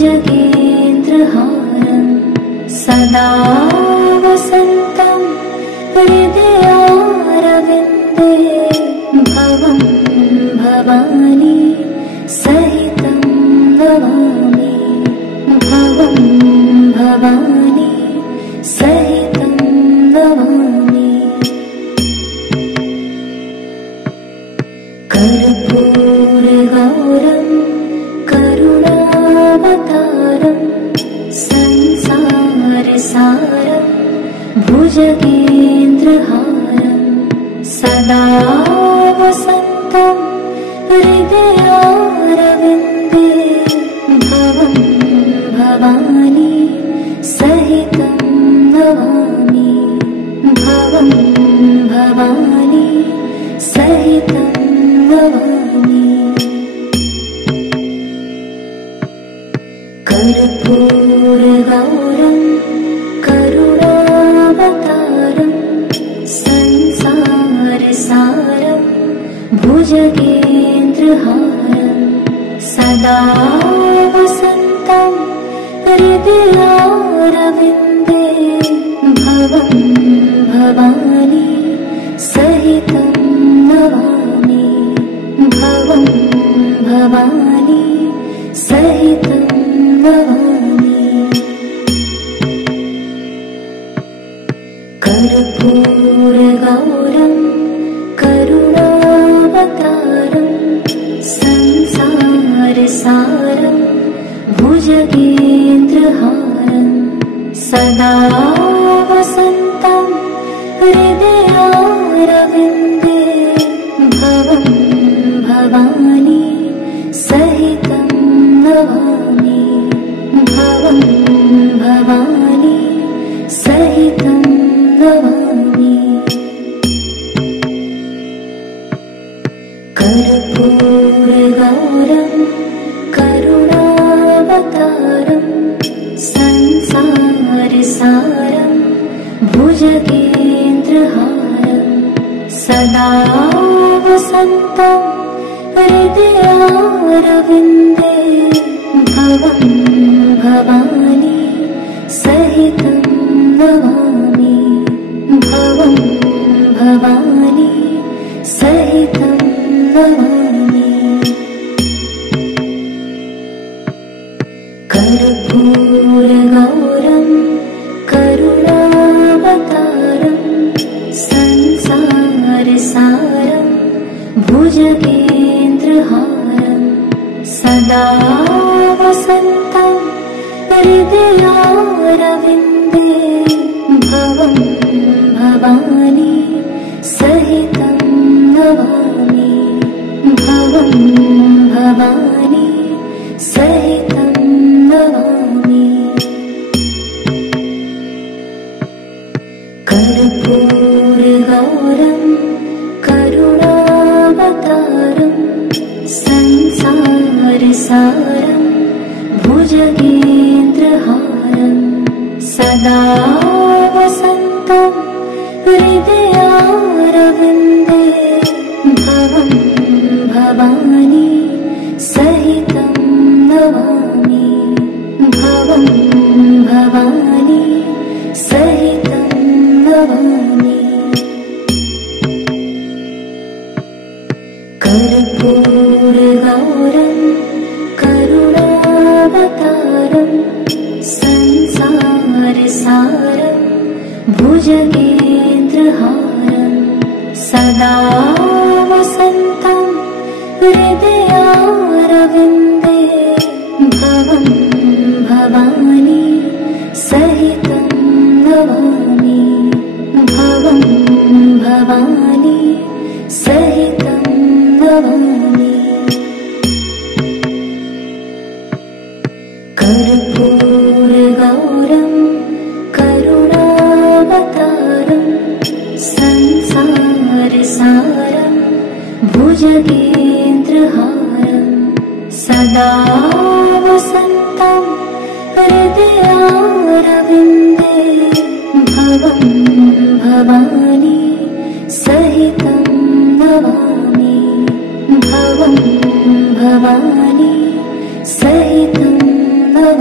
भुजगेन्द्रहारम् सदा वसन्तं हृदयारविन्दे भवं भवानी सहितं नमामि भवं भवानी सहितं नमामि कर्पूरगौरं करुणावतारं संसारसारं भुजगेन्द्रहारं सदा वसन्तं हृदयारविन्दे भवं भवानी सहितं नमामि भवं भवानी सहितं नमामि कर्पूरगौरं करुणावतारं संसारसारं भुजगेन्द्रहारं सदा वसन्तं हृदयारविन्दे भवं भवानी सहितं नमामि भवं भवानी सहितं नमामि कर्पूरगौरं करुणावतारं संसारसारं भुजगेन्द्रहारं सदा वसन्तं हृदयारविन्दे भवं भवानी सहितं नमामि भवं भवानी सहितं नमामि कर्पूरगौरं करुणावतारं संसारसारं भुजगेन्द्रहारं सदा वसन्तं हृदयारविन्दे भवं भवानी सहितं नमामि भवं भवानी सहितं नमामि कर्पूरगौरं करुणावतारं संसारसारं भुजगेन्द्रहारं सदा वसन्तं हृदयारविन्दे भवं भवानी सहितं नमामि भवं भवानी सहितं नमामि कर्पूरगौरं करुणावतारं संसारसारं भुजगेन्द्रहारं सदा वसन्तं हृदयारविन्दे भवं भवानी सहितं नमामि भवं भवानी सहितं नमामि कर्पूरगौरं करुणावतारं संसारसारं भुजगेन्द्रहारं सदा वसन्तं हृदयारविन्दे भवं भवानी सहितं नमामि भवं भवानी सहितं नमामि कर्पूरगौरं करुणावतारं संसारसारं भुजगेन्द्रहारं सदा वसन्तं हृदयारविन्दे भवं भवानी सहितं नमामि भवं भवानी सहितं नमामि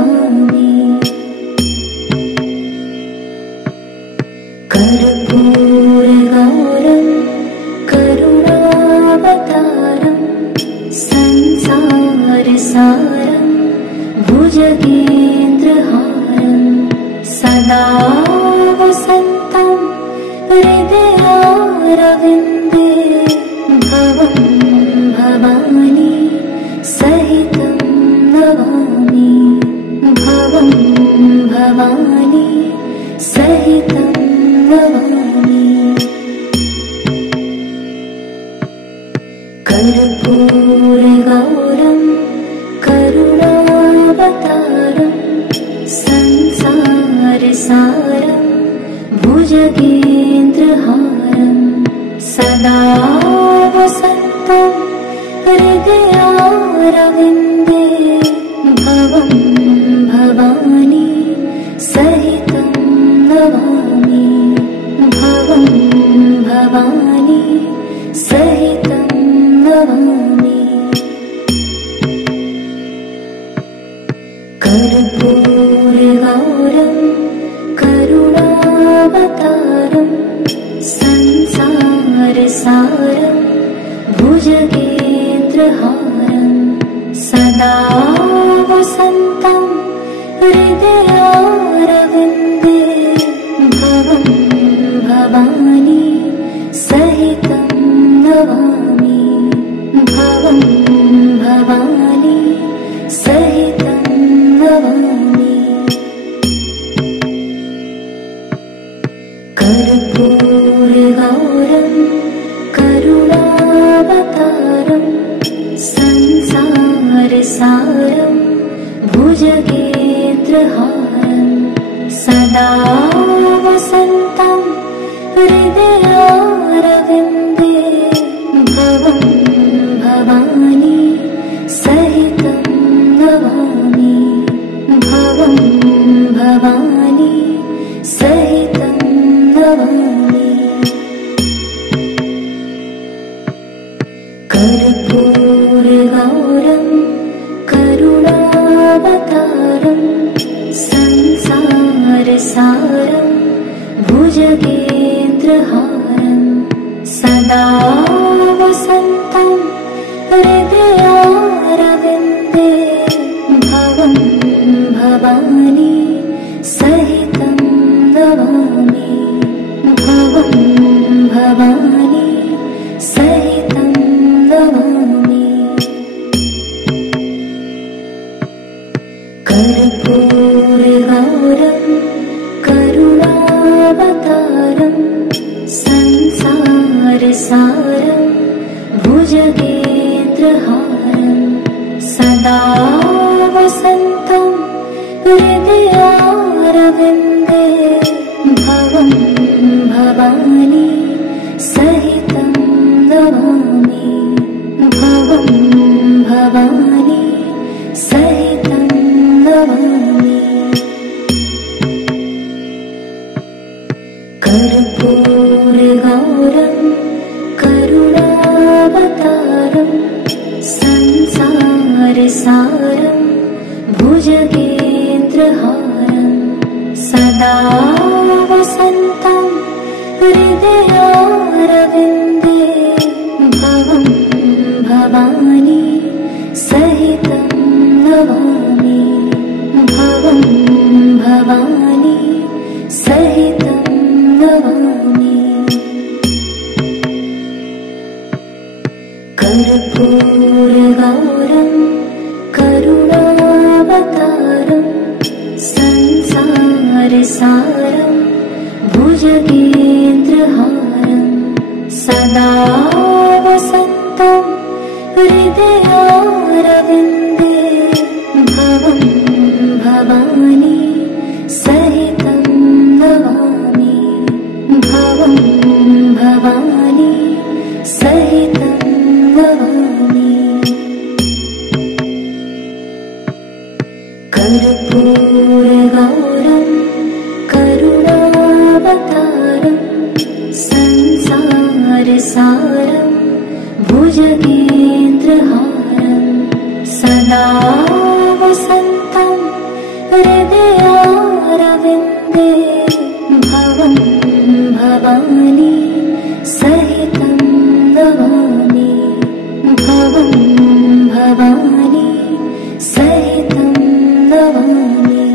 सदा वसन्तं हृदयारविन्दे भवं भवानी सहितं नमामि भवं भवानी सहितं नमामि कर्पूरगौरं करुणावतारं संसारसारं भुजगेन्द्रहारं सदा वसन्तं हृदयारविन्दे भवं भवानी सहितं नमामि भवं भवानी सहितं नमामि कर्पूरगौरं करुणावतारं संसारसारं भुजगेन्द्रहारं सदा वसन्तं हृदयारविन्दे भवं भवानी सहितं नमामि भवं भवानी सहितं नमामि कर्पूरगौरं करुणावतारं संसारसारं भुजगेन्द्रहारं सदा वसन्तं हृदयारविन्दे भवं भवानी सहितं नमामि भवं भवानी सहितं नमामि कर्पूरगौरं करुणावतारं संसारसारं भुजगेन्द्रहारं सदा वसन्तं हृदयारविन्दे भवं भवानी सहितं नमामि भवं भवानी सहितं नमामि कर्पूरगौरं करुणावतारं संसारसारं भुजगेन्द्रहारं सदा वसन्तं हृदयारविन्दे भवं भवानी सहितं नमामि भवं भवानी सहितं नमामि कर्पूरगौरं करुणावतारं संसारसारं भुजगेन्द्रहारं सदा वसन्तं हृदयारविन्दे भवं भवानी सहितं नमामि भवं भवानी सहितं नमामि कर्पूरगौरं करुणावतारं संसारसारं भुजगेन्द्रहारं सदा वसन्तं हृदयारविन्दे भवं भवानी सहितं नमामि भवं भवानी सहितं नमामि कर्पूरगौरं करुणावतारं संसारसारं भुजगेन्द्रहारं सदा वसन्तं हृदयारविन्दे भवं भवानी सहितं नमामि भवं भवानी सहितं नमामि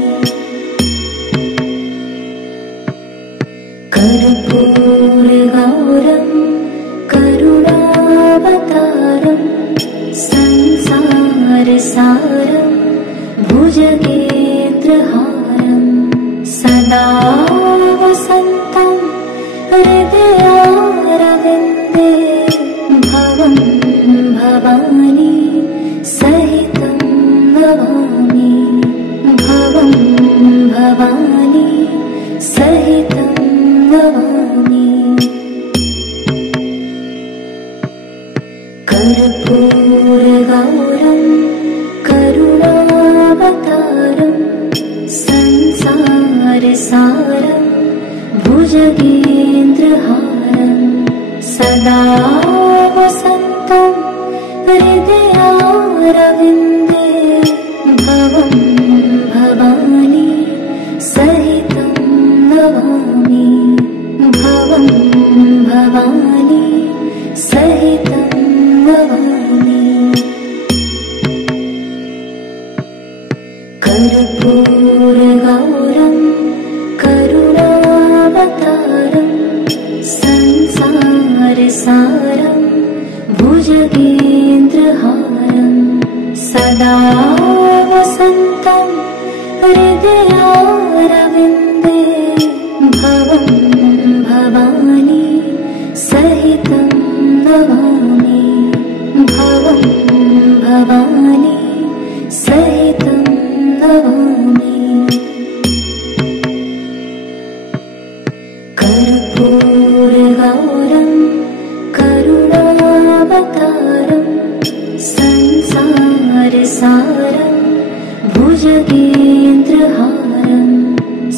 सदा वसन्तं हृदयारविन्दे भवं भवानी सहितं नमामि भवं भवानी सहितं नमामि कर्पूरगौरं करुणावतारं संसारसारं भुजगेन्द्रहारं सदा वसन्तं हृदयारविन्दे भवं भवानी सहितं नमामि भवं भवानी सहितं नमामि कर्पूरगौरं करुणावतारं संसारसारं भुजगेन्द्रहारं सदा वसन्तं हृदयारविन्दे भवं भवानी सहितं नमामि भवं भवानी सहितं नमामि कर्पूरगौरं करुणावतारं संसारसारं भुजगेन्द्रहारं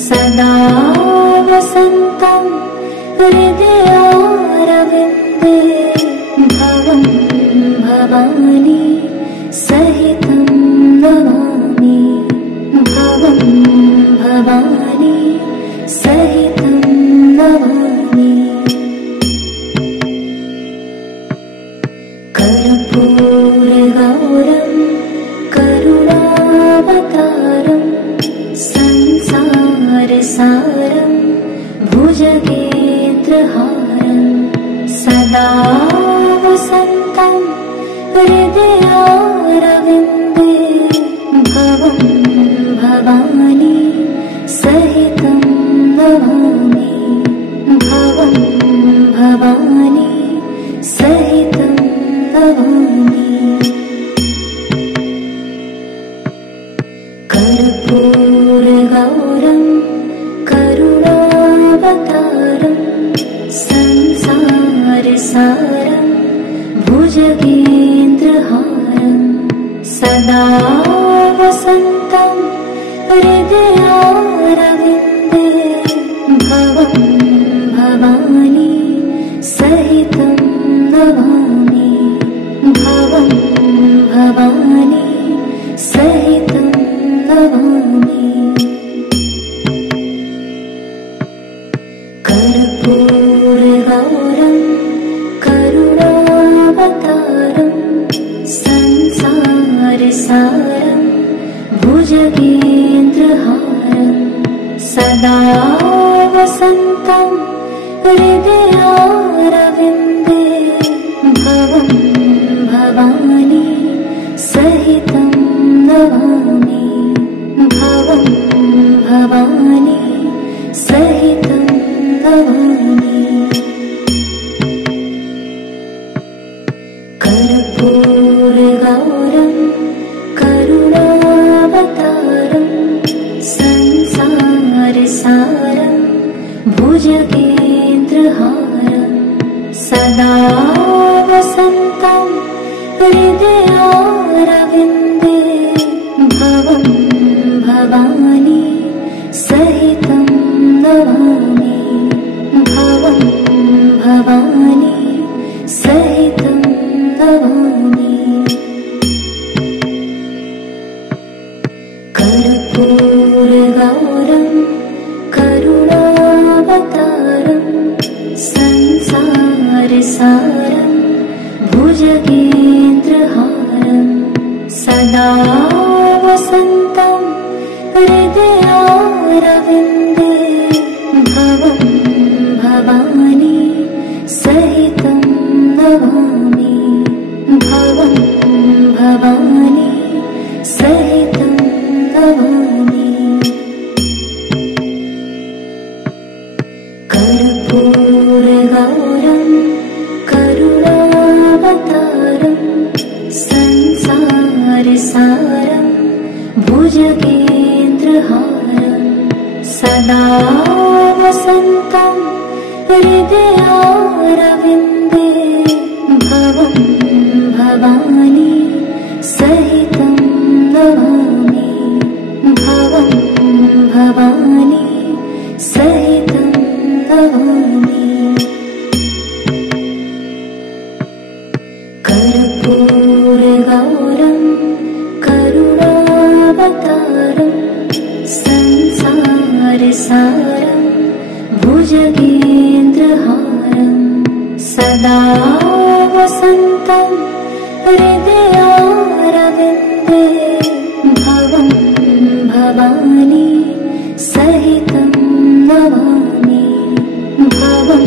सदा वसन्तं हृदयारविन्दे भवं भवानी सहितं नमामि भवं भवानी सहितं नमामि कर्पूरगौरं करुणावतारं संसारसारं भुजगेन्द्रहारं सदा वसन्तं हृदयारविन्दे भवं भवानी सहितं नमामि भवं भवानी सहितं नमामि कर्पूरगौरं करुणावतारं संसारसारं भुजगेन्द्रहारं सदा वसन्तं हृदयारविन्दे भवं भवानी सहितं नमामि भवं भवानी सहितं नमामि कर्पूरगौरं करुणावतारं संसारसारं भुजगेन्द्रहारं सदा वसन्तं हृदयारविन्दे भवं भवानी सहितं नमामि भवं भवानी सहितं नमामि कर्पूरगौरं करुणावतारं संसारसारं भुजगेन्द्रहारं सदा वसन्तं हृदयारविन्दे भवं भवानी सहितं नमामि भवं भवानी सहितं नमामि कर्पूरगौरं करुणावतारं संसारसारं भुजगेन्द्रहारं सदा वसन्तं हृदयारविन्दे भवं भवानी सहितं नमामि भवं भवानी सहितं नमामि सदा वसन्तं हृदयारविन्दे भवं भवानी सहितं नमामि भवं भवानी सहितं नमामि कर्पूरगौरं करुणावतारं संसारसारं भुजगेन्द्रहारं सदा वसन्तं हृदयारविन्दे भवं भवानी सहितं नमामि भवं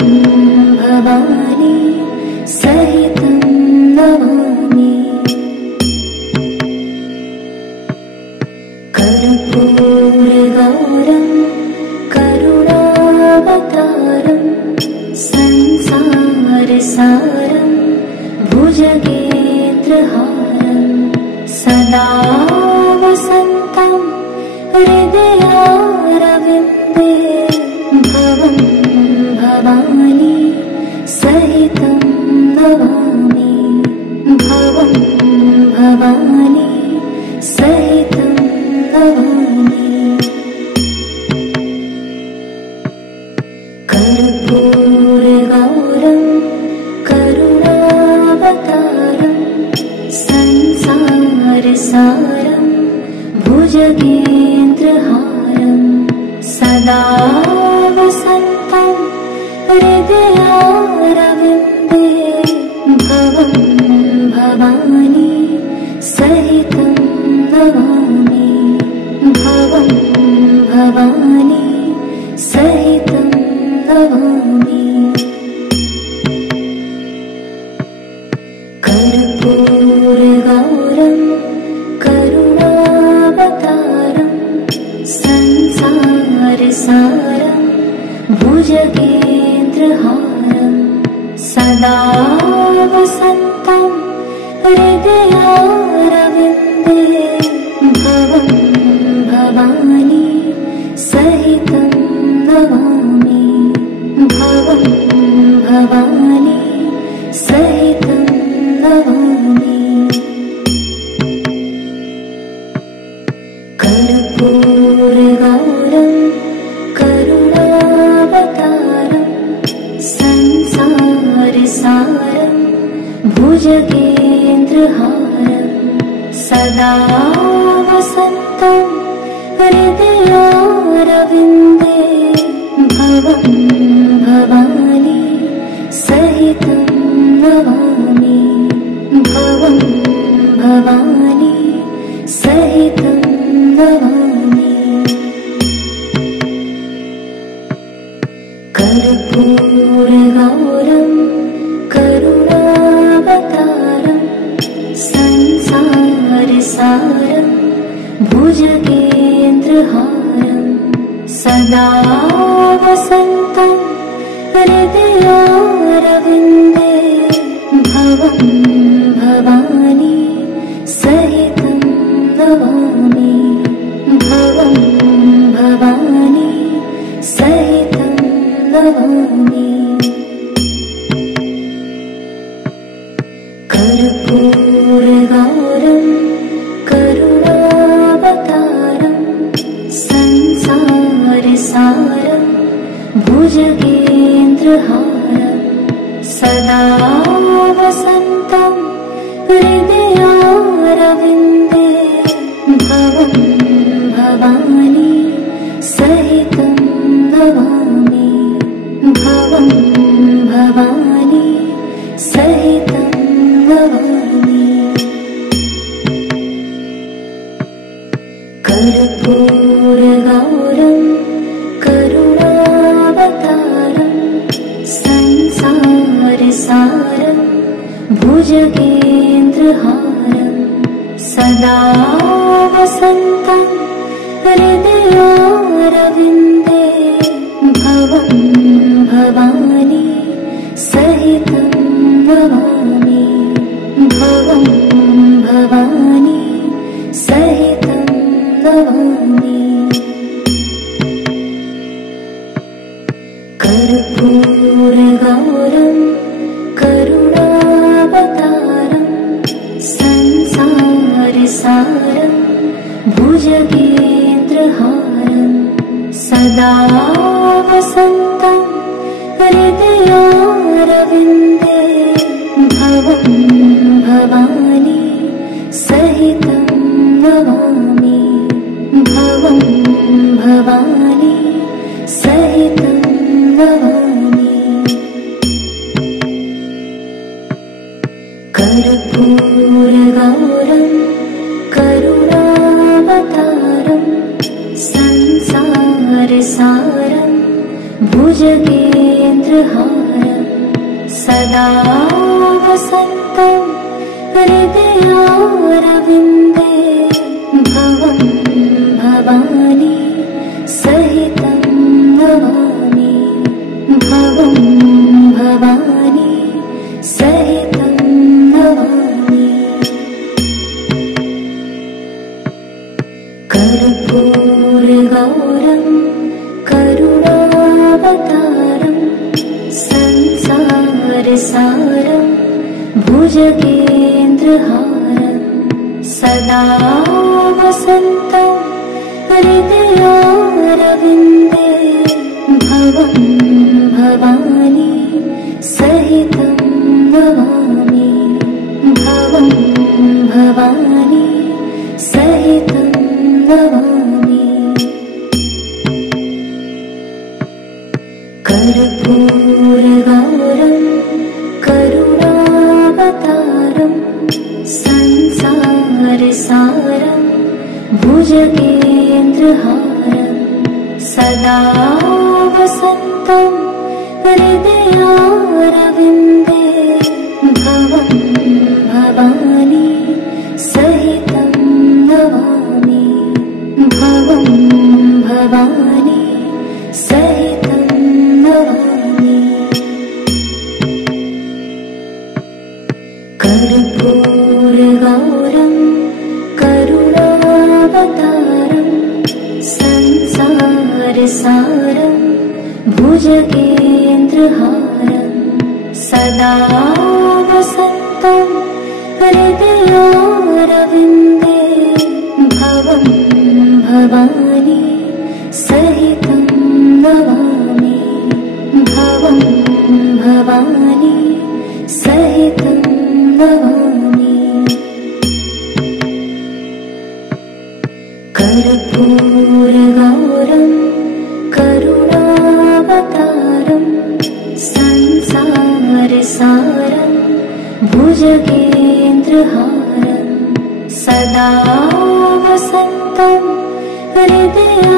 भवानी सहितं नमामि कर्पूरगौरं करुणावतारं संसारसारं भुजगेन्द्रहारं सदा वसन्तं हृदयारविन्दे भवं भवानी सहितं नमामि भवं भवानी सहितं नमामि कर्पूरगौरं करुणावतारं संसारसारं भुजगेन्द्रहारं सदा वसन्तं हृदयारविन्दे भवं भवानी सहितं नमामि भवं भवानी सहितं नमामि कर्पूरगौरं करुणावतारं संसारसारं भुजगेन्द्रहारं सदा वसन्तं हृदयारविन्दे भवं भवानी सहितं नमामि भवं भवानी सहितं नमामि कर्पूरगौरं करुणावतारं संसारसारं भुजगेन्द्रहारं सदा वसन्तं हृदयारविन्दे भवं भवानी सहितं नमामि भवं भवानी सहितं नमामि कर्पूरगौरं करुणावतारं संसारसारं भुजगेन्द्रहारं सदा वसन्तं हृदयारविन्दे भवं भवानी सहितं नमामि भवं भवानी सहितं नमामि कर्पूरगौरं करुणावतारं संसारसारं भुजगेन्द्रहारं सदा वसन्तं हृदयारविन्दे भवं भवानी सहितं नमामि भवं भवानी सहितं नमामि कर्पूरगौरं करुणावतारं संसारसारं भुजगेन्द्रहारं सदा वसन्तं हृदयारविन्दे भवं भवानी सहितं नमामि भवं भवानी सहितं नमामि कर्पूरगौरं करुणावतारं संसारसारं भुजगेन्द्रहारं सदा वसन्तं हृदयारविन्दे भवं भवानी सहितं नमामि भवं भवानी सहितं नमामि कर्पूरगौरं करुणावतारं संसारसारं भुजगेन्द्रहारं सदा वसन्तं हृदयारविन्दे भवं भवानी सहितं नमामि भवं भवानी सहितं नमामि कर्पूरगौरं करुणावतारं संसारसारं भुजगेन्द्रहारं सदा वसन्तं हृदयारविन्दे भवं भवानी सहितं नमामि भवं भवानी सहितं नमामि कर्पूरगौरं करुणावतारं संसारसारं भुजगेन्द्रहारं सदा वसन्तं हृदयारविन्दे भवं भवानी सहितं नमामि भवं भवानी सहितं नमामि कर्पूरगौरं करुणावतारं संसारसारं भुजगेन्द्रहारं सदा वसन्तं हृदयारविन्दे भवं भवानी सहितं नमामि भवं भवानी सहितं नमामि कर्पूरगौरं करुणावतारं संसारसारं भुजगेन्द्रहारं सदा वसन्तं हृदयारविन्दे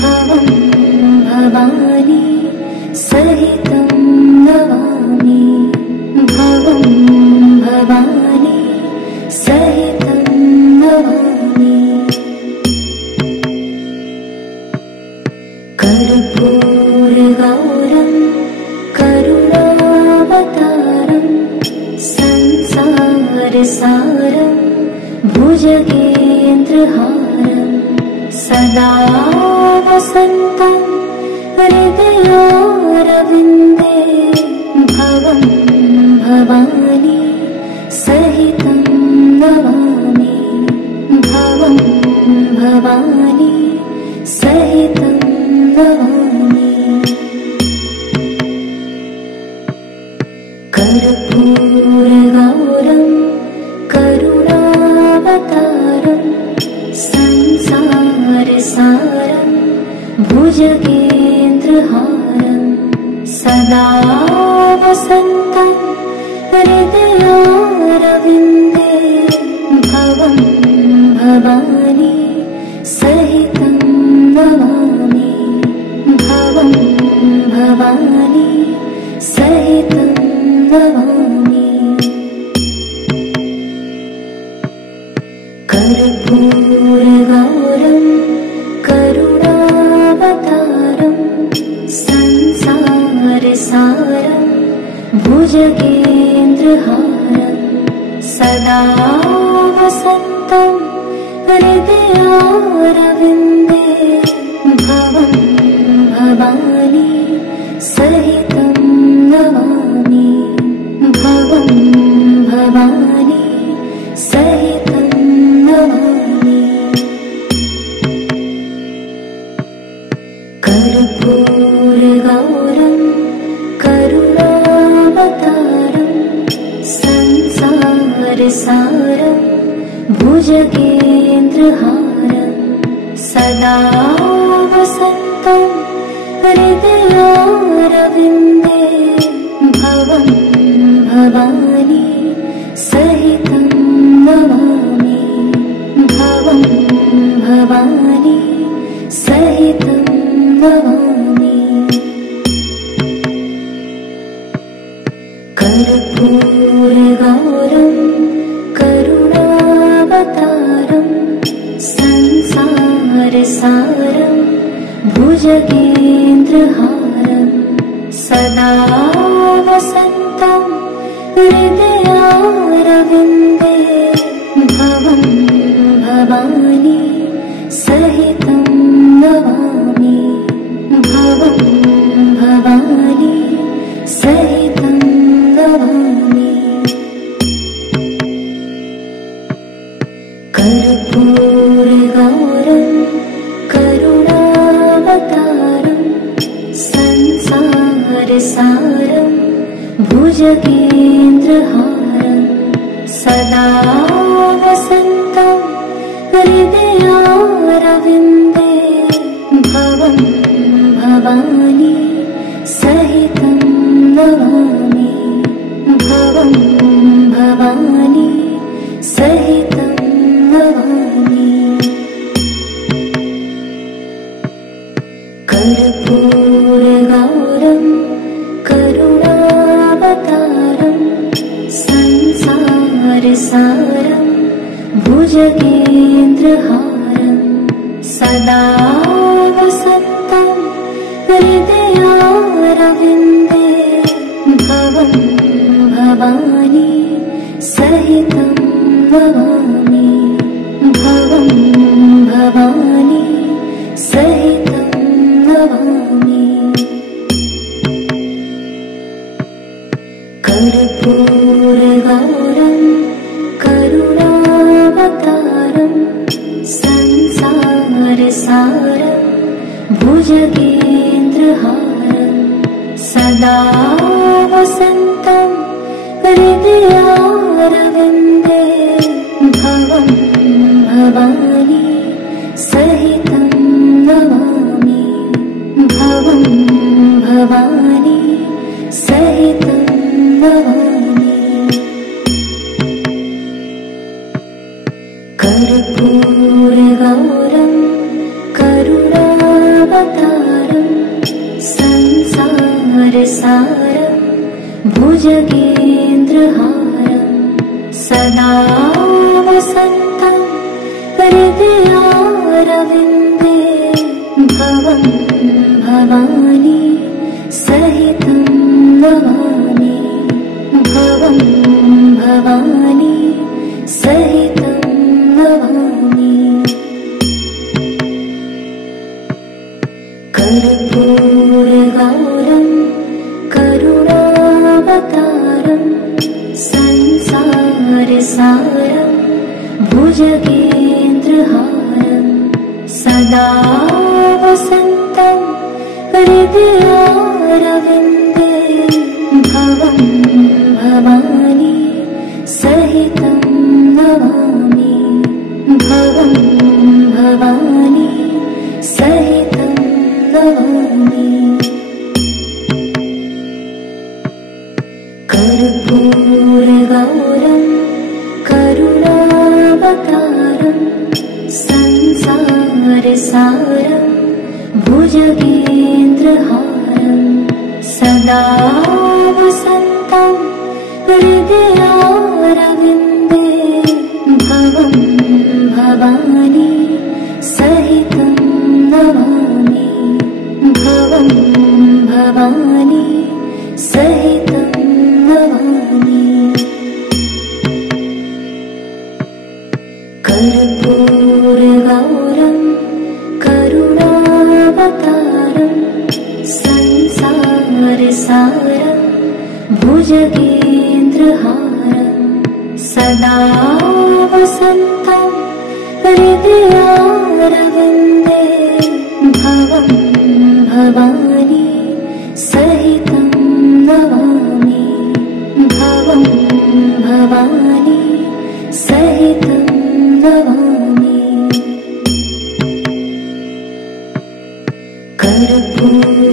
भवं भवानी सहितं नमामि भवं भवानी सहितं नमामि कर्पूरगौरं करुणावतारं संसारसारं भुजगेन्द्रहारं सदा वसन्तं हृदयारविन्दे भवं भवानी सहितं नमामि भवं भवानी सहितं नमामि कर्पूरगौरं करुणावतारं संसारसारं भुजगेन्द्रहारं सदा वसन्तं हृदयारविन्दे भवं भवानी सहितं नमामि भवं भवानी सहितं नमामि कर्पूरगौरं करुणावतारं संसारसारं भुजगेन्द्रहारं सदा वसन्तं हृदयारविन्दे भवं संसारसारं भुजगेन्द्रहारं सदा वसन्तं हृदयारविन्दे भवं भवानी सहितं नमामि भवं भवानी सहितं नमामि कर्पूरगौरं करुणावतारं संसारसारं भुजगेन्द्रहारं सदा वसन्तं हृदयारविन्दे भवं भवानी सहितं नमामि भवं भवानी सहितं नमामि कर्पूरगौरं करुणावतारं संसारसारं भुजगेन्द्रहारं सदा वसन्तं हृदयारविन्दे भवं भवानी सहितं नमामि भवं भवानी सहितं नमामि कर्पूरगौरं करुणावतारं संसारसारं भुजगेन्द्रहारं सदा वसन्तं हृदयारविन्दे भवं भवानी सहितं नमामि भवं भवानी सहितं नमामि कर्पूरगौरं करुणावतारं संसारसारं भुजगेन्द्रहारं सदा वसन्तं हृदयारविन्दे भवं भवानी सहितं नमामि भवं भवानी सहितं नमामि कर्पूरगौरं करुणावतारं संसारसारं भुजगेन्द्रहारं सदा वसन्तं हृदयारविन्दे भवं भवानी सहितं नमामि भवं भवानी सहितं नमामि कर्पूरगौरं करुणावतारं संसारसारं भुजगेन्द्रहारं सदा वसन्तं हृदयारविन्दे भवं भवानी सहितं नमामि भवं भवानी सहितं नमामि कर्पूरगौरं करुणावतारं संसारसारं भुजगेन्द्रहारं सदा वसन्तं हृदयारविन्दे भवं भवानी सहितं नमामि भवं भवानी सहितं नमामि कर्पूरगौरं करुणावतारं संसारसारं भुजगेन्द्रहारं सदा वसन्तं हृदयारविन्दे भवं भवानी सहितं नमामि भवं भवानी कर्पूरगौरं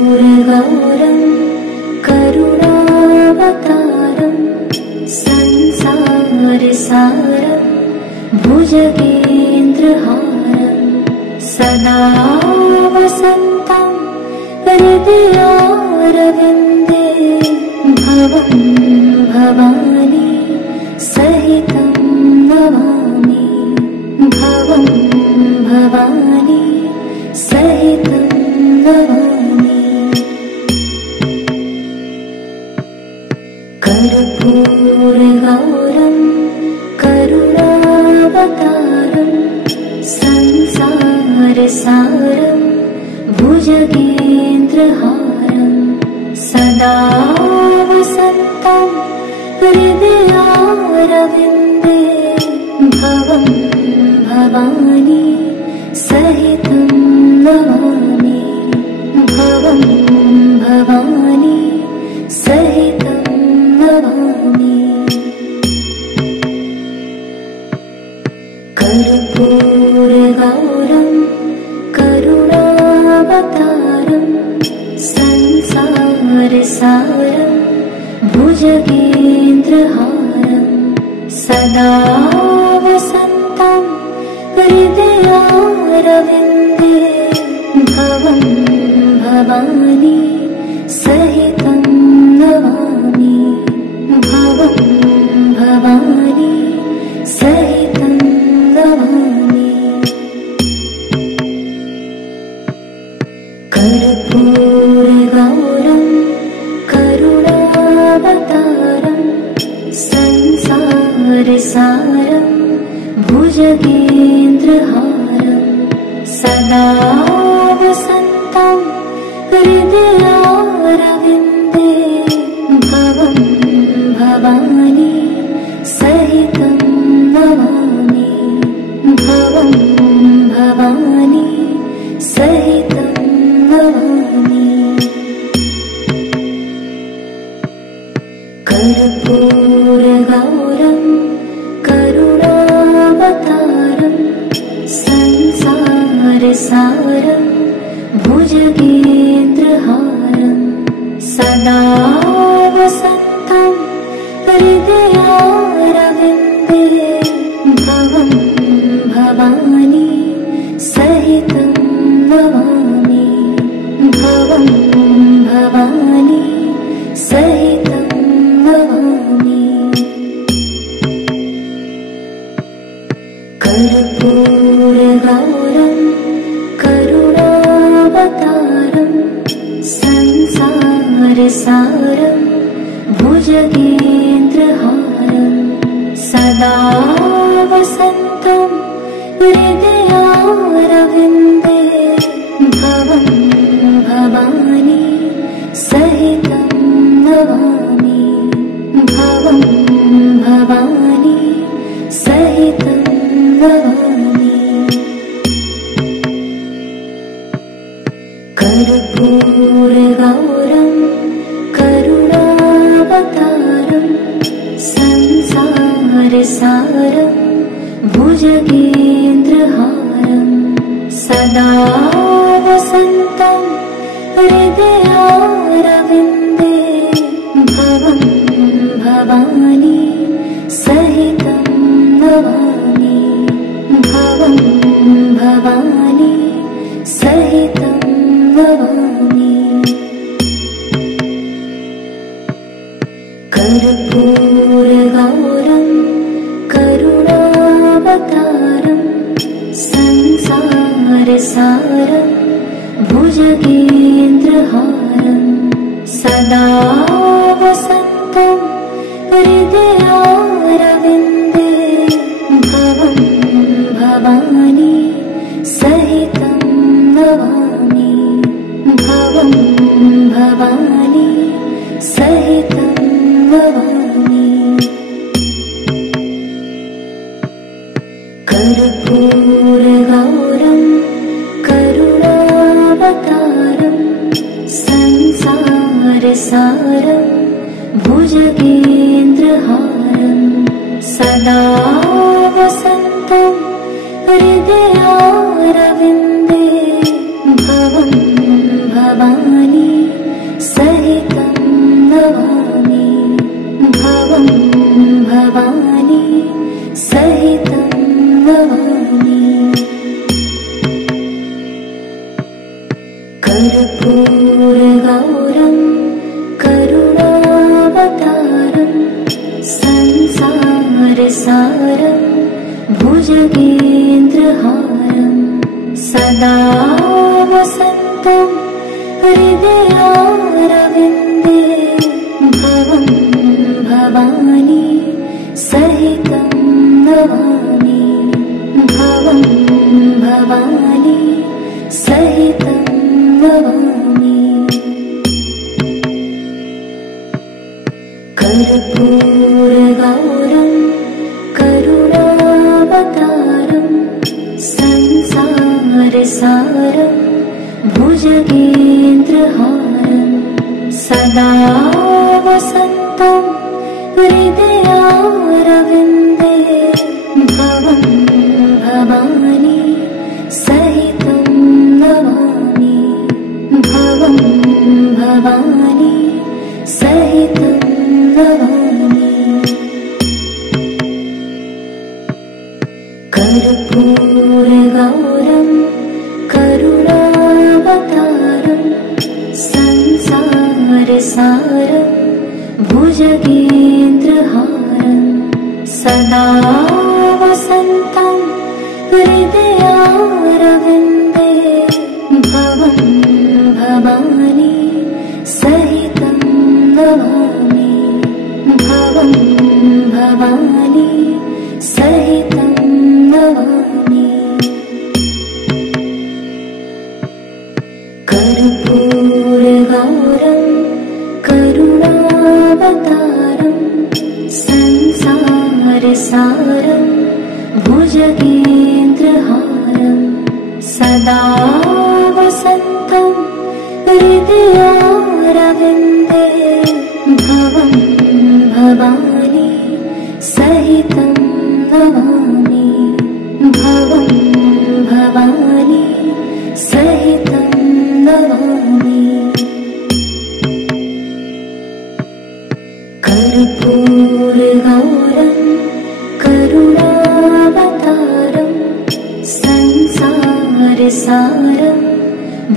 करुणावतारं संसारसारं भुजगेन्द्रहारं सदा वसन्तं हृदयारविन्दे भवं भवानी सहितं नमामि भवं भवानी सहितं नमामि कर्पूरगौरं करुणावतारं संसारसारं भुजगेन्द्रहारं सदा वसन्तं हृदयारविन्दे भवं भवानी सहितं नमामि भवं भवानी सहितं नमामि कर्पूरगौरं करुणावतारं संसारसारं भुजगेन्द्रहारं सदा वसन्तं हृदयारविन्दे भवं भवानी सहितं नमामि भवं भवानी सहितं नमामि कर्पूरगौरं करुणावतारं संसारसारं भुजगेन्द्रहारं सदा वसन्तं हृदयारविन्दे भवं भवानी सहितं नमामि भवं भवानी सहितं नमामि कर्पूरगौरं करुणावतारं संसारसारं भुजगेन्द्रहारं सदा वसन्तं हृदयारविन्दे भवं भवानी सहितं नमामि भवं भवानी सहितं नमामि कर्पूरगौरं करुणावतारं संसारसारं भुजगेन्द्रहारं सदा वसन्तं हृदयारविन्दे भवं भवानी सहितं नमामि भवं भवानी सहितं नमामि कर्पूरगौरं करुणावतारं संसारसारं भुजगेन्द्रहारं सदा वसन्तं हृदयारविन्दे भवं भवानी सहितं नमामि भवं भवानी सहितं नमामि कर्पूरगौरं करुणावतारं संसारसारं भुजगेन्द्रहारं सदा वसन्तं हृदयारविन्दे भवं भवानी सहितं नमामि भवं भवानी सहितं नमामि कर्पूरगौरं करुणावतारं संसारसारं भुजगेन्द्रहारं सदा वसन्तं हृदयारविन्दे भवं कर्पूरगौरं करुणावतारं संसारसारं भुजगेन्द्रहारं सदा वसन्तं हृदयारविन्दे भवं भवानी सहितं नमामि भवं भवानी सहितं नमामि कर्पूरगौरं करुणावतारं संसारसारं भुजगेन्द्रहारं सदा वसन्तं हृदयारविन्दे भवं भवानी सहितं नमामि भवं भवानी सहितं नमामि कर्पूरगौरं करुणावतारं संसारसारं भुजगेन्द्रहारं सदा वसन्तं हृदयारविन्दे भवं भवानी सहितं नमामि भवं भवानी सहितं नमामि कर्पूरगौरं करुणावतारं संसारसारं भुजगेन्द्रहारं सदा वसन्तं हृदयारविन्दे भवं भवानी सहितं नमामि भवं भवानी सहितं नमामि कर्पूरगौरं करुणावतारं संसारसारं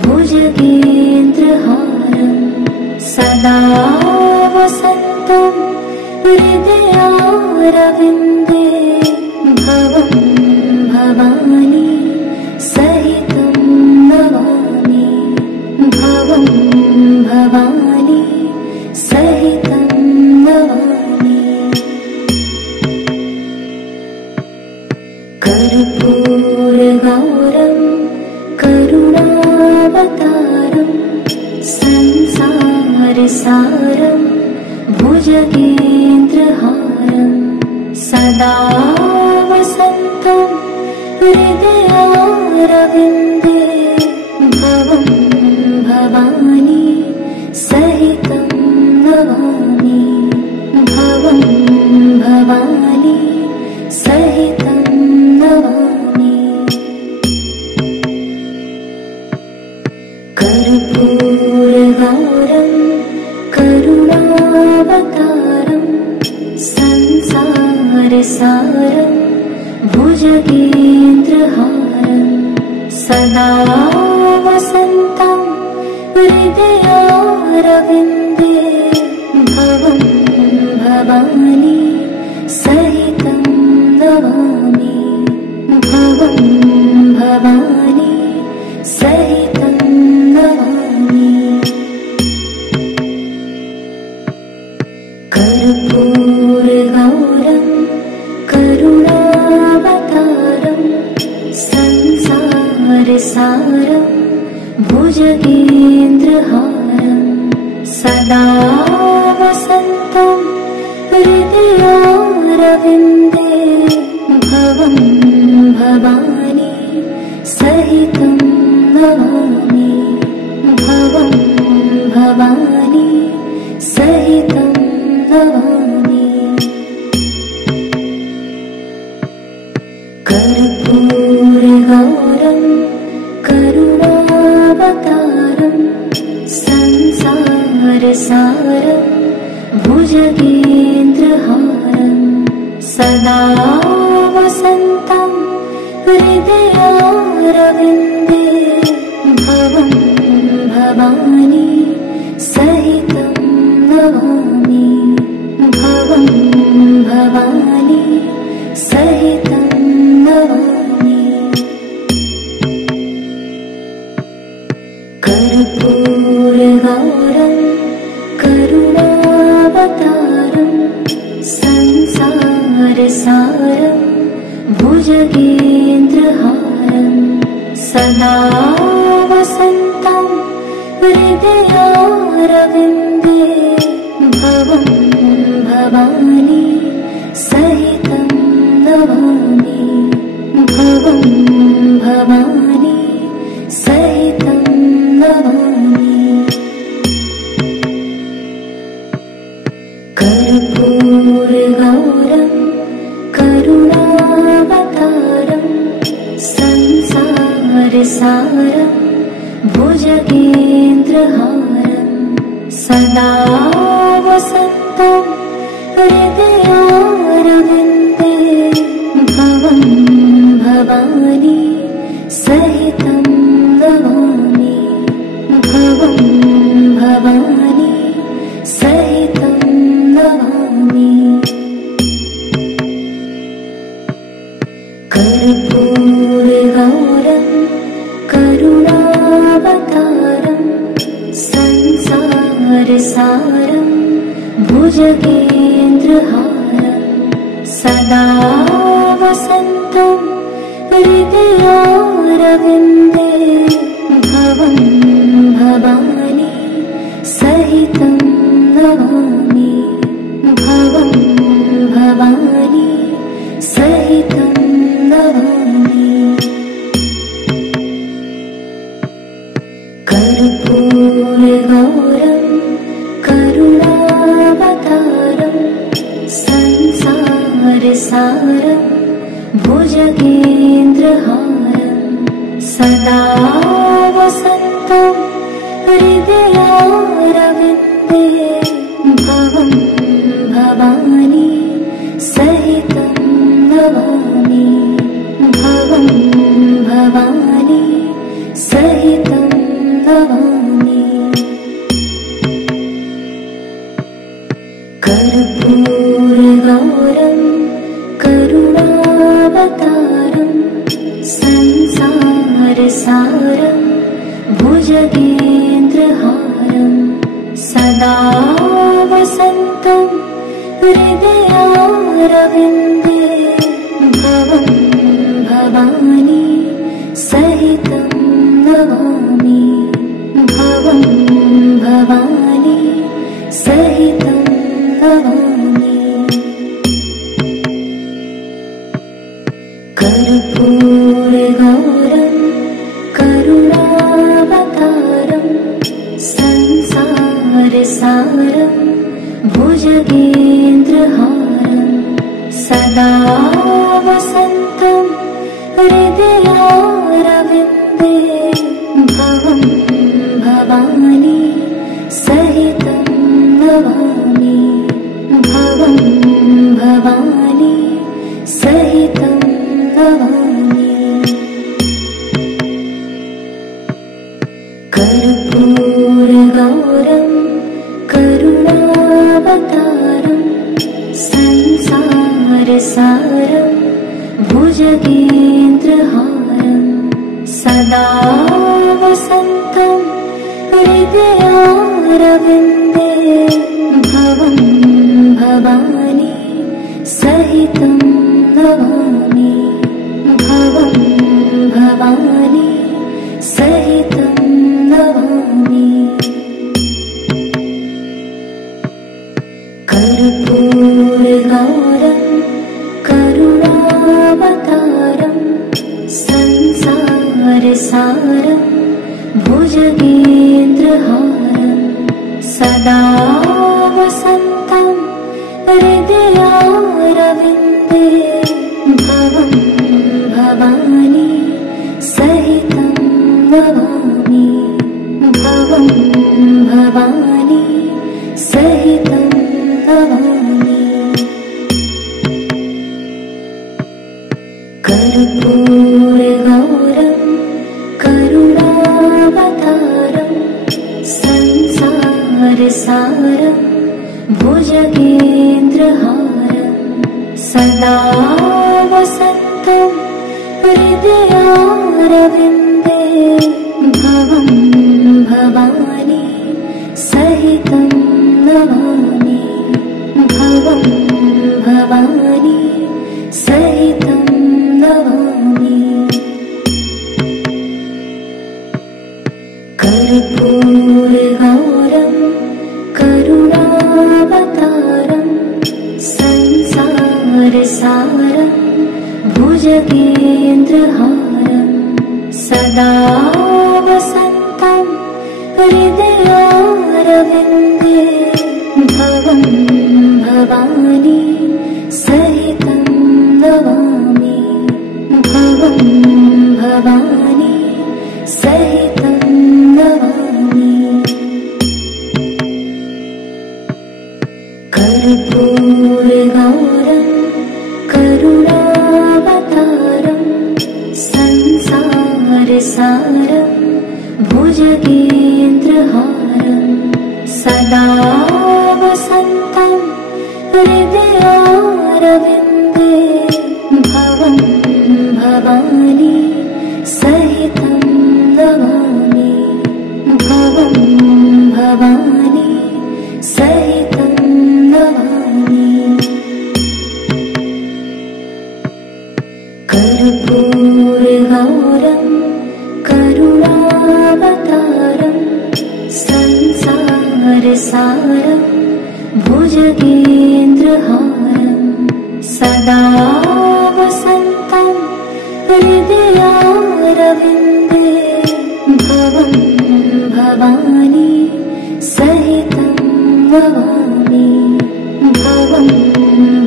भुजगेन्द्रहारं सदा वसन्तं हृदयारविन्दे भवं भवानी सहितं नमामि भवं भवानी सहितं नमामि कर्पूरगौरं करुणावतारं संसारसारं भुजगेन्द्रहारं सदा वसन्तं हृदयारविन्दे भवं भवानी सहितं नमामि भवं भवानी सहितं नमामि कर्पूरगौरं करुणावतारं संसारसारं भुजगेन्द्रहारं सदा वसन्तं हृदयारविन्दे भवं भवानी सहितं नमामि भवं भवानी सहितं नमामि कर्पूरगौरं करुणावतारं संसारसारं भुजगेन्द्रहारं सदा वसन्तं हृदयारविन्दे भवं भवानी सहितं नमामि भवं भवानी सहितं नमामि कर्पूरगौरं करुणावतारं संसारसारं भुजगेन्द्रहारं सदा वसन्तं हृदयारविन्दे भवं भवानी सहितं नमामि भवं भवानी सहितं नमामि कर्पूरगौरं करुणावतारं संसारसारं भुजगेन्द्रहारं सदा वसन्तं हृदयारविन्दे भवं भवानी सहितं नमामि भवं भवानी सहितं नमामि कर्पूरगौरं करुणावतारं संसारसारं भुजगेन्द्रहारं सदा वसन्तं हृदयारविन्दे भवं भवानी सहितं नमामि भवं भवानी सहितं नमामि कर्पूरगौरं करुणावतारं संसारसारं भुजगेन्द्रहारं सदा वसन्तं हृदयारविन्दे भवं भवानी सहितं नमामि भवं भवानी सहितं नमामि कर्पूरगौरं करुणावतारं संसारसारं भुजगेन्द्रहारं सदा वसन्तं हृदयारविन्दे भवं भवानी सहितं नमामि भवं भवानी सहितं नमामि कर्पूरगौरं करुणावतारं संसारसारं भुजगेन्द्रहारं सदा वसन्तं हृदयारविन्दे भवं भवानी सहितं नमामि भवं भवानी सहितं नमामि कर्पूरगौरं करुणावतारं संसारसारं भुजगेन्द्रहारं सदा वसन्तं हृदयारविन्दे भवं भवानी सहितं नमामि भवं भवानी सहितं नमामि कर्पूरगौरं करुणावतारं संसारसारं भुजगेन्द्रहारं सदा वसन्तं हृदयारविन्दे भवं भवानी सहितं नमामि भवं भवानी सहितं नमामि कर्पूरगौरं करुणावतारं संसारसारं भुजगेन्द्रहारं सदा वसन्तं हृदयारविन्दे भवं भवानी सहितं नमामि भवं भवानी सहितं नमामि कर्पूरगौरं करुणावतारं सारं भुजगेन्द्रहारं सदा वसन्तं हृदयारविन्दे भवं भवानी सहितं नमामि भवं भवानी सहितं नमामि कर्पूरगौरं करुणावतारं संसारसारं भुजगेन्द्रहारं सदा वसन्तं हृदयारविन्दे भवं भवानी सहितं नमामि भवं भवानी सहितं नमामि कर्पूरगौरं करुणावतारं संसारसारं भुजगेन्द्रहारं सदा वसन्तं हृदयारविन्दे भवं भवानी सहितं नमामि भवं भवानी सहितं नमामि कर्पूरगौरं करुणावतारं संसारसारं भुजगेन्द्रहारं सदा वसन्तं हृदयारविन्दे भवं भवानी सहितं नमामि भवं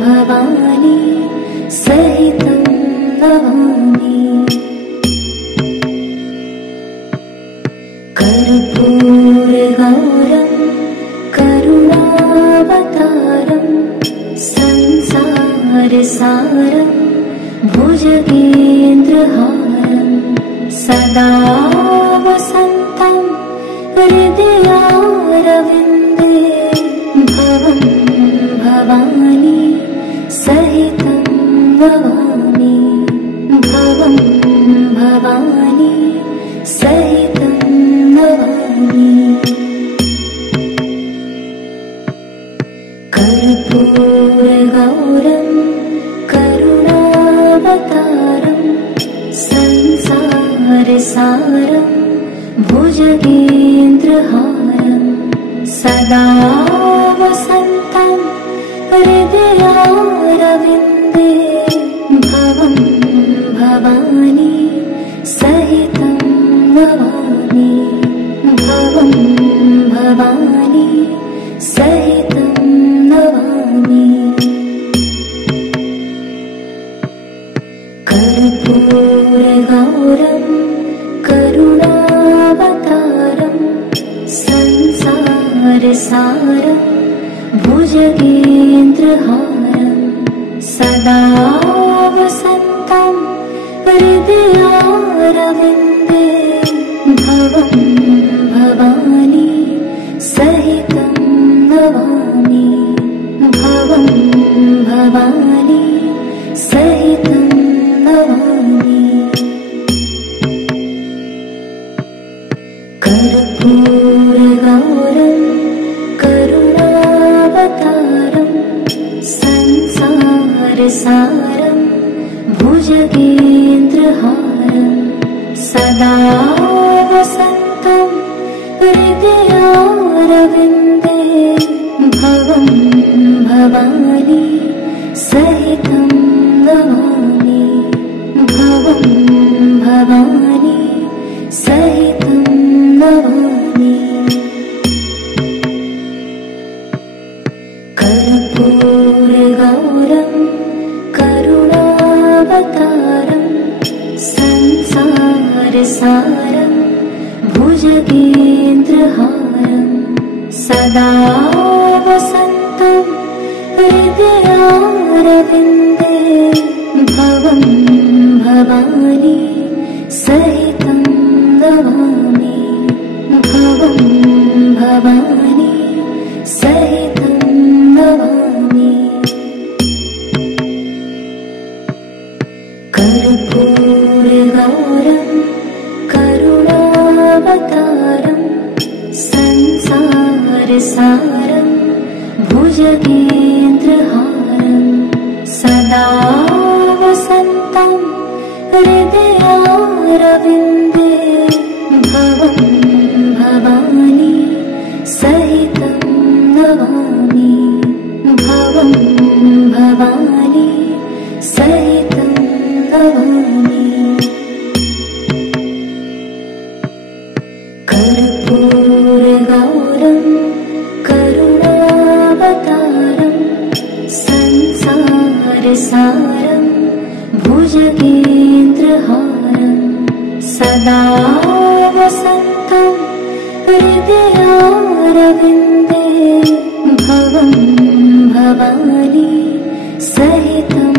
भवानी सहितं नमामि कर्पूरगौरं करुणावतारं संसारसारं भुजगेन्द्रहारं सदा वसन्तं हृदयारविन्दे भवं भवानी सहितं नमामि भवं भवानी सहितं नमामि कर्पूरगौरं करुणावतारं संसारसारं भुजगेन्द्रहारं सदा वसन्तं हृदयारविन्दे भवं भवानी सहितं नमामि भवं भवानी सहितं नमामि कर्पूरगौरं करुणावतारं संसारसारं भुजगेन्द्रहारं सदा वसन्तं हृदयारविन्दे भवं भवानी सहितं नमामि भवं भवानी सहितं नमामि कर्पूरगौरं करुणावतारं संसारसारं भुजगेन्द्रहारं सदा वसन्तं हृदयारविन्दे भवं भवानी सहितं नमामि भवं भवानी सहितं नमामि कर्पूरगौरं करुणावतारं संसारसारं भुजगेन्द्रहारं सदा वसन्तं हृदयारविन्दे भवं भवानी सहितं नमामि भवं भवानी सहितं नमामि। कर्पूरगौरं करुणावतारं संसारसारं भुजगेन्द्रहारं सदा वसन्तं हृदयारविन्दे भवं भवानी सहितं नमामि। भवं भवानी सहितं नमामि। कर्पूरगौरं करुणावतारं संसारसारं भुजगेन्द्रहारं सदा वसन्तं हृदयारविन्दे भवं भवानी सहितं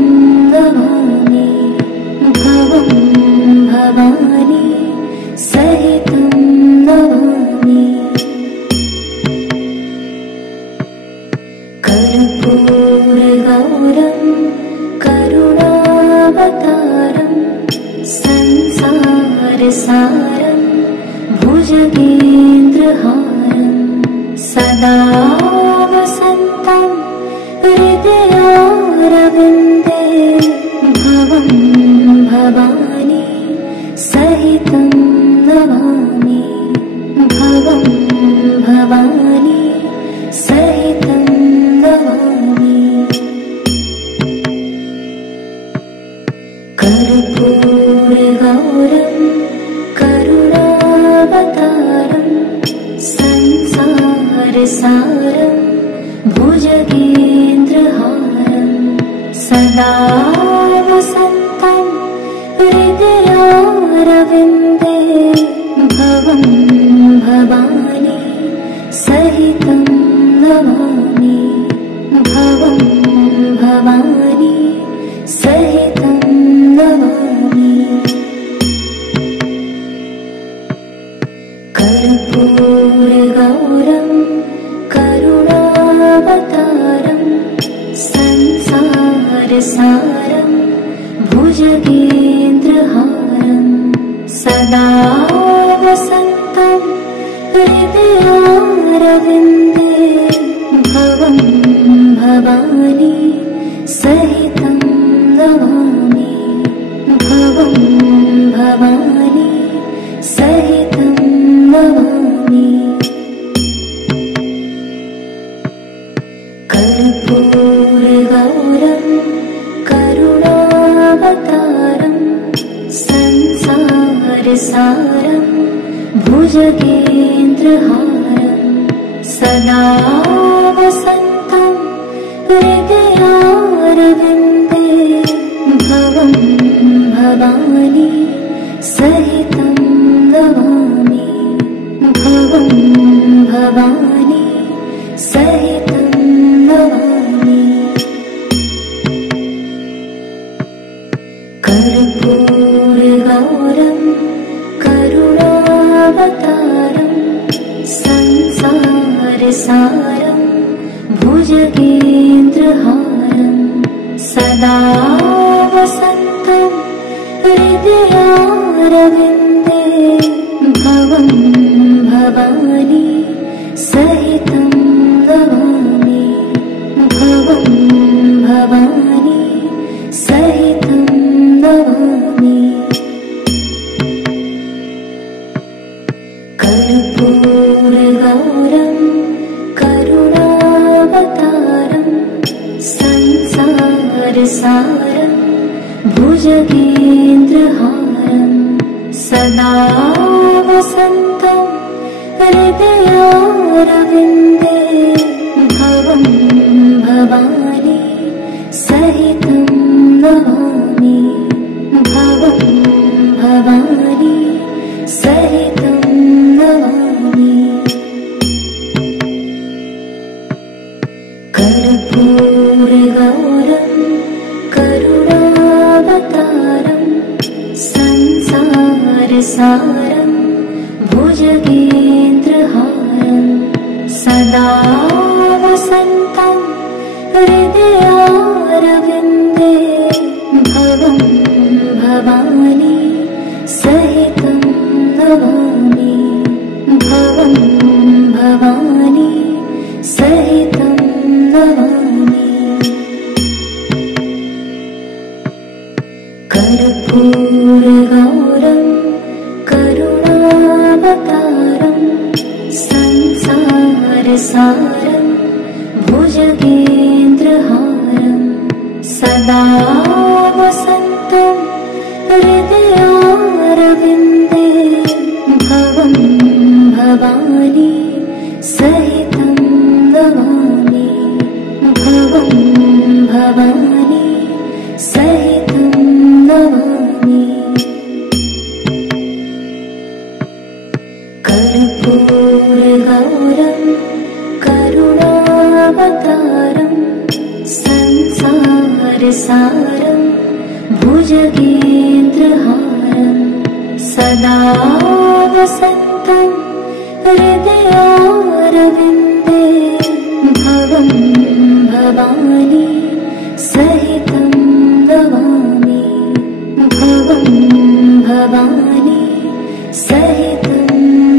नमामि। भवं भवानी सहितं नमामि। कर्पूरगौरं करुणावतारं संसारसारं भुजगेन्द्रहारं सदा वसन्तं हृदयारविन्दे भवं भवानी सहितं नमामि। भवं भवानी सहितं नमामि। कर्पूरगौरं करुणावतारं संसारसारं भुजगेन्द्रहारं सदा वसन्तं हृदयारविन्दे भवं भवानी सहितं नमामि। भवं भवानी सहितं नमामि। कर्पूरगौरं करुणावतारं संसारसारं भुजगेन्द्रहारं सदा वसन्तं हृदयारविन्दे भवं भवानी सहितं नमामि। भवं भवानी सहितं नमामि। कर्पूरगौरं करुणावतारं संसारसारं भुजगेन्द्रहारं सदा वसन्तं हृदयारविन्दे भवं भवानी सहितं नमामि। भवं भवानी सहितं नमामि। कर्पूरगौरं करुणावतारं संसारसारं भुजगेन्द्रहारं सदा वसन्तं हृदयारविन्दे भवं भवानी सहितं नमामि। भवं भवानी सहितं नमामि। कर्पूरगौरं करुणावतारं संसारसारं भुजगेन्द्रहारं सदा वसन्तं हृदयारविन्दे भवं भवानी सहितं नमामि। भवं भवानी सहितं नमामि। कर्पूरगौरं करुणावतारं संसारसारं भुजगेन्द्रहारं सदा हृदयारविन्दे भवं भवानी सहितं नमामि भवं भवानी सहितं नमामि कर्पूरगौरं करुणावतारं संसारसारं भुजगेन्द्रहारं सदा वसन्तं हृदयारविन्दे भवं भवानी सहितं नमामि भवं भवानी सहितं नमामि कर्पूरगौरं करुणावतारं संसारसारं भुजगेन्द्रहारं सदा वसन्तं हृदयारविन्दे भवं भवानी सहितं नमामि भवं भवानी सहितं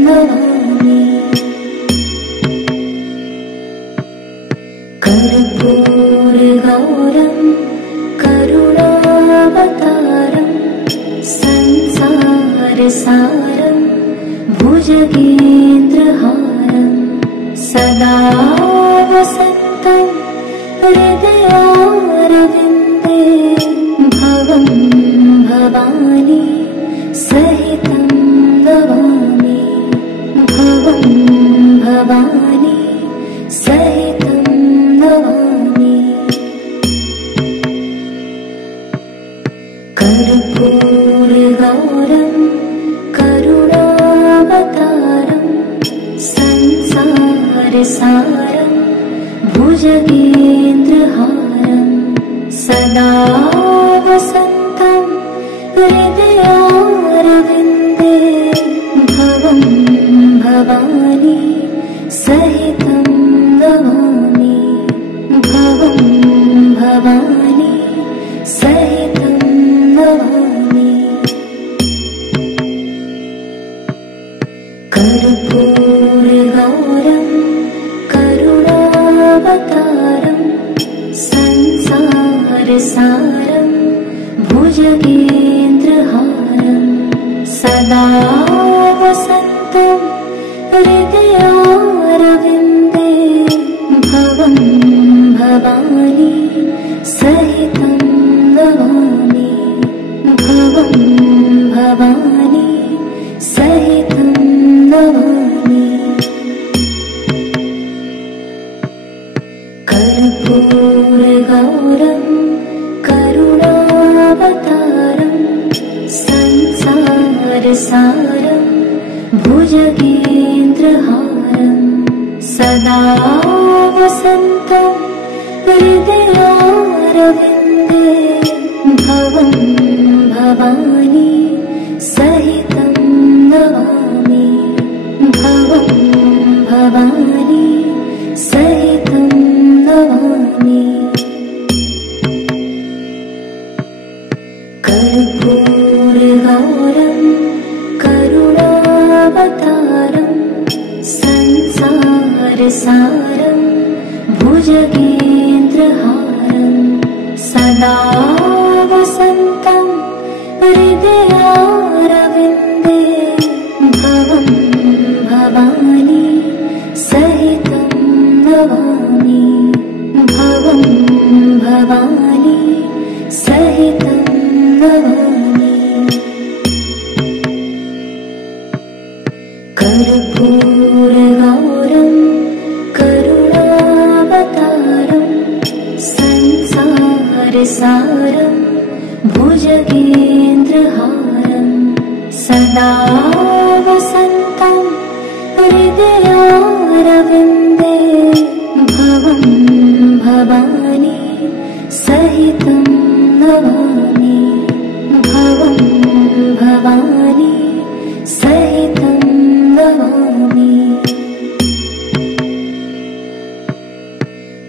नमामि कर्पूरगौरं करुणावतारं संसारसारं भुजगेन्द्रहारं सदा वसन्तं हृदयारविन्दे भवं भवानी सहितं नमामि भवं भवानी सहितं नमामि कर्पूरगौरं करुणावतारं संसारसारं भुजगेन्द्रहारं सदा वसन्तं हृदयारविन्दे भवं भवानी सहितं नमामि भवं भवानी सहितं नमामि कर्पूरगौरं करुणावतारं संसारसारं भुजगेन्द्रहारं सदा वसन्तं हृदयारविन्दे भवं भवानी सहितं नमामि भवं भवानी सहितं नमामि कर्पूरगौरं करुणावतारं संसारसारं भुजगेन्द्रहारं सदा वसन्तं हृदयारविन्दे भवं भवानी सहितं नमामि भवं भवानी सहितं नमामि कर्पूरगौरं करुणावतारं संसारसारं भुजगेन्द्रहारं सदा वसन्तं हृदयारविन्दे भवं भवानी सहितं नमामि भवं भवानी सहितं नमामि कर्पूरगौरं करुणावतारं संसारसारं भुजगेन्द्रहारं सदा वसन्तं हृदयारविन्दे भवं भवानी सहितं नमामि भवं भवानी सहितं नमामि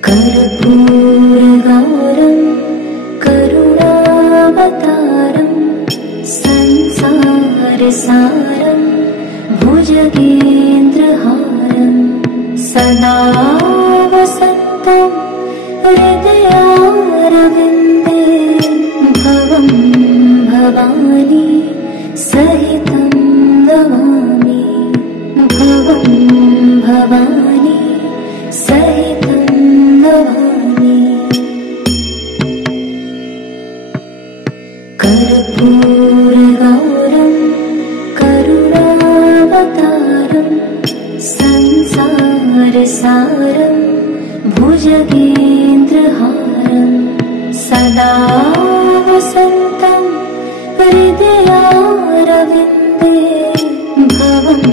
कर्पूर सदा वसन्तं हृदयारविन्दे भवं भवानी सहितं नमामि भवं भवानी सहितं नमामि कर्पूरगौरं करुणावतारं संसारसारं भुजगेन्द्रहारं सदा वसन्तं हृदयारविन्दे भवं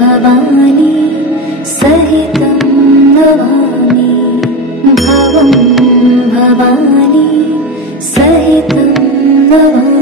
भवानी सहितं नमामि भवं भवानी सहितं नमामि